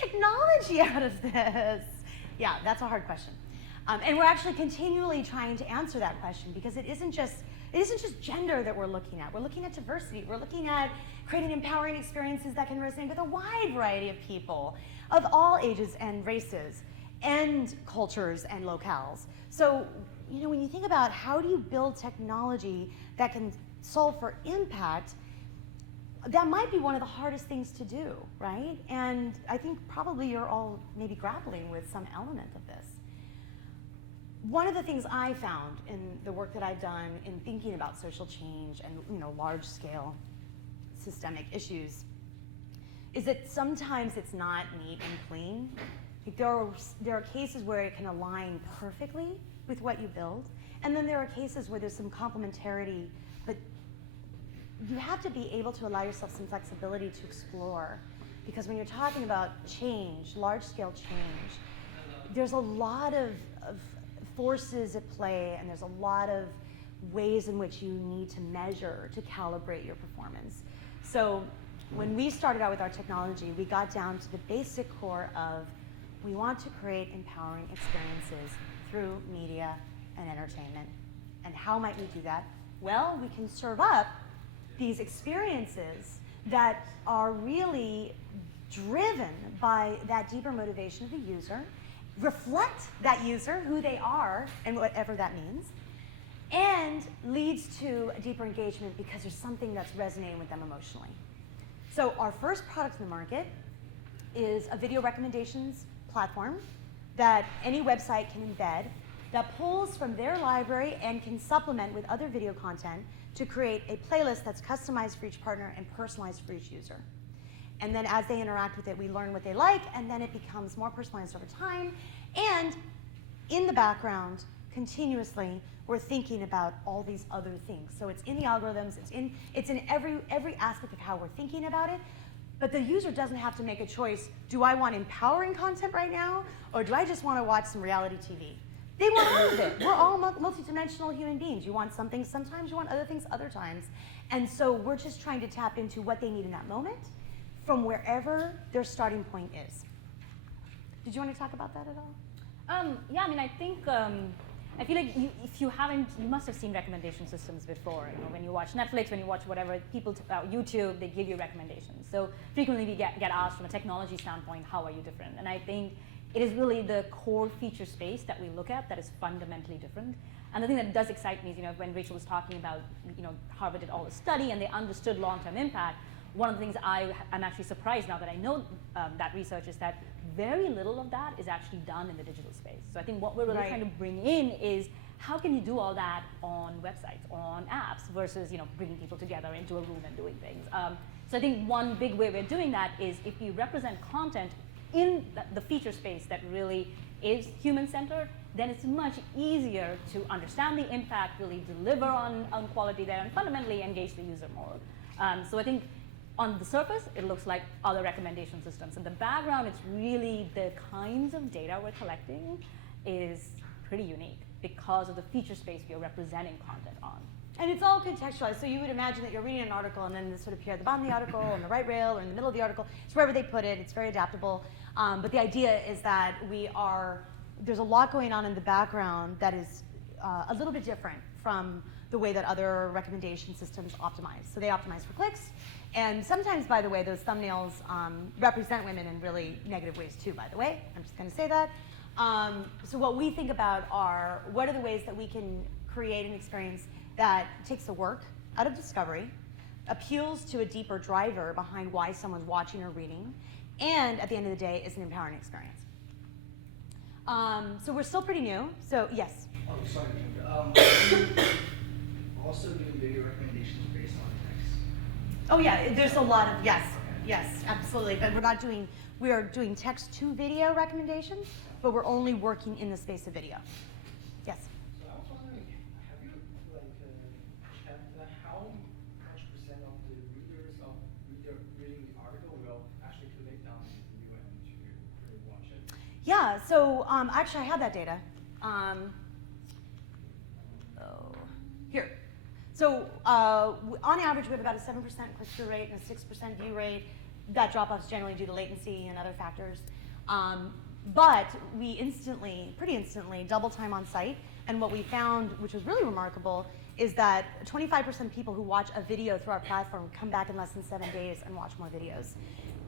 technology out of this? Yeah, that's a hard question. And we're actually continually trying to answer that question because it isn't just gender that we're looking at. We're looking at diversity. We're looking at creating empowering experiences that can resonate with a wide variety of people of all ages and races and cultures and locales. So, you know, when you think about how do you build technology that can solve for impact, that might be one of the hardest things to do, right? And I think probably you're all maybe grappling with some element of this. One of the things I found in the work that I've done in thinking about social change and, you know, large-scale systemic issues is that sometimes it's not neat and clean. Like there are cases where it can align perfectly with what you build, and then there are cases where there's some complementarity, but you have to be able to allow yourself some flexibility to explore, because when you're talking about change, large-scale change, there's a lot of forces at play, and there's a lot of ways in which you need to measure to calibrate your performance. So when we started out with our technology, we got down to the basic core of we want to create empowering experiences through media and entertainment. And how might we do that? Well, we can serve up these experiences that are really driven by that deeper motivation of the user, reflect that user, who they are, and whatever that means, and leads to a deeper engagement because there's something that's resonating with them emotionally. So our first product in the market is a video recommendations platform that any website can embed that pulls from their library and can supplement with other video content to create a playlist that's customized for each partner and personalized for each user. And then as they interact with it, we learn what they like, and then it becomes more personalized over time. And in the background, continuously, we're thinking about all these other things. So it's in the algorithms, it's in every aspect of how we're thinking about it. But the user doesn't have to make a choice. Do I want empowering content right now, or do I just want to watch some reality TV? They want all of it. We're all multidimensional human beings. You want some things sometimes, you want other things other times. And so we're just trying to tap into what they need in that moment from wherever their starting point is. Did you want to talk about that at all? Yeah, I mean, I think, I feel like if you haven't, you must have seen recommendation systems before. You know, when you watch Netflix, when you watch whatever, people, YouTube, they give you recommendations. So frequently we get asked from a technology standpoint, how are you different? And I think it is really the core feature space that we look at that is fundamentally different. And the thing that does excite me is, you know, when Rachel was talking about, you know, Harvard did all the study and they understood long-term impact, one of the things I'm actually surprised now that I know that research is that very little of that is actually done in the digital space. So I think what we're really trying to bring in is how can you do all that on websites, on apps, versus, you know, bringing people together into a room and doing things. So I think one big way we're doing that is if you represent content in the feature space that really is human-centered, then it's much easier to understand the impact, really deliver on quality there, and fundamentally engage the user more. So I think on the surface, it looks like other recommendation systems. In the background, it's really the kinds of data we're collecting is pretty unique because of the feature space we are representing content on. And it's all contextualized. So you would imagine that you're reading an article and then this would appear at the bottom of the article, on the right rail, or in the middle of the article. It's wherever they put it. It's very adaptable. But the idea is that there's a lot going on in the background that is a little bit different from the way that other recommendation systems optimize. So they optimize for clicks. And sometimes, by the way, those thumbnails represent women in really negative ways too, by the way. I'm just going to say that. So what we think about are what are the ways that we can create an experience that takes the work out of discovery, appeals to a deeper driver behind why someone's watching or reading, and at the end of the day, is an empowering experience. So we're still pretty new. So yes? Oh, sorry. Also doing video recommendations based on text? Oh yeah, there's a lot of, yes, yes, absolutely. But we are doing text to video recommendations, but we're only working in the space of video. Yes? So I was wondering, have you checked how much percent of the readers of reading the article will actually click down the video and to really watch it? Yeah, so actually I have that data. Here. So on average, we have about a 7% click-through rate and a 6% view rate. that drop-off is generally due to latency and other factors. But we pretty instantly, double time on site. And what we found, which was really remarkable, is that 25% of people who watch a video through our platform come back in less than 7 days and watch more videos.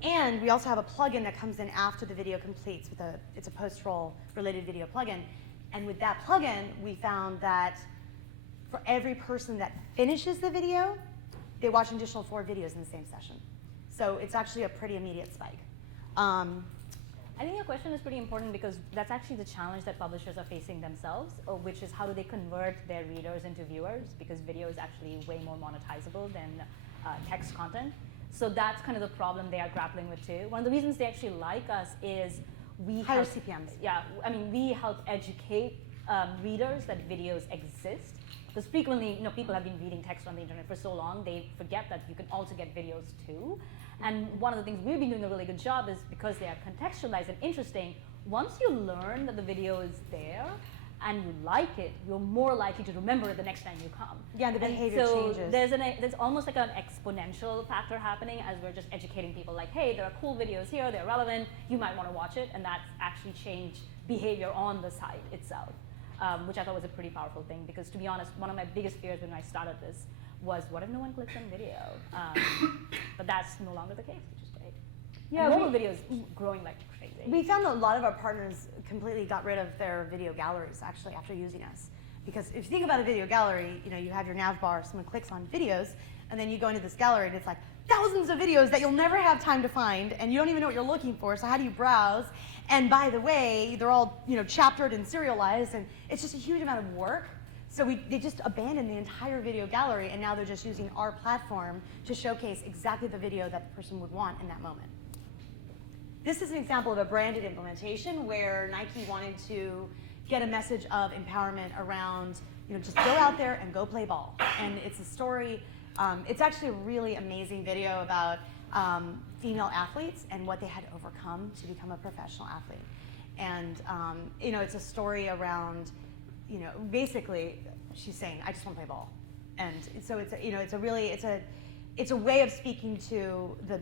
And we also have a plugin that comes in after the video completes. It's a post-roll related video plugin. And with that plugin, we found that for every person that finishes the video, they watch an additional 4 videos in the same session. So it's actually a pretty immediate spike. I think your question is pretty important because that's actually the challenge that publishers are facing themselves, which is how do they convert their readers into viewers, because video is actually way more monetizable than text content. So that's kind of the problem they are grappling with too. One of the reasons they actually like us is we higher help, CPMs. Yeah, I mean, we help educate readers that videos exist. Because frequently, people have been reading text on the internet for so long, they forget that you can also get videos too. And one of the things we've been doing a really good job is because they are contextualized and interesting, once you learn that the video is there and you like it, you're more likely to remember it the next time you come. Yeah, the behavior changes. There's almost like an exponential factor happening as we're just educating people like, hey, there are cool videos here, they're relevant, you might want to watch it, and that's actually changed behavior on the site itself. Which I thought was a pretty powerful thing, because to be honest, one of my biggest fears when I started this was, what if no one clicks on video? But that's no longer the case, which is great. Yeah, mobile video is growing like crazy. We found that a lot of our partners completely got rid of their video galleries actually after using us. Because if you think about a video gallery, you have your nav bar, someone clicks on videos, and then you go into this gallery and it's like thousands of videos that you'll never have time to find, and you don't even know what you're looking for, so how do you browse? And by the way, they're all chaptered and serialized, and it's just a huge amount of work. So they just abandoned the entire video gallery, and now they're just using our platform to showcase exactly the video that the person would want in that moment. This is an example of a branded implementation where Nike wanted to get a message of empowerment around, just go out there and go play ball. And it's a story, it's actually a really amazing video about female athletes and what they had to overcome to become a professional athlete. And it's a story around, basically she's saying, I just want to play ball. And so it's a way of speaking to the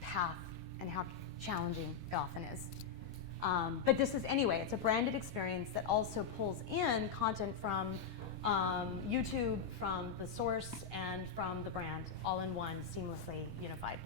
path and how challenging it often is. But this is, it's a branded experience that also pulls in content from YouTube, from the source, and from the brand, all in one, seamlessly unified.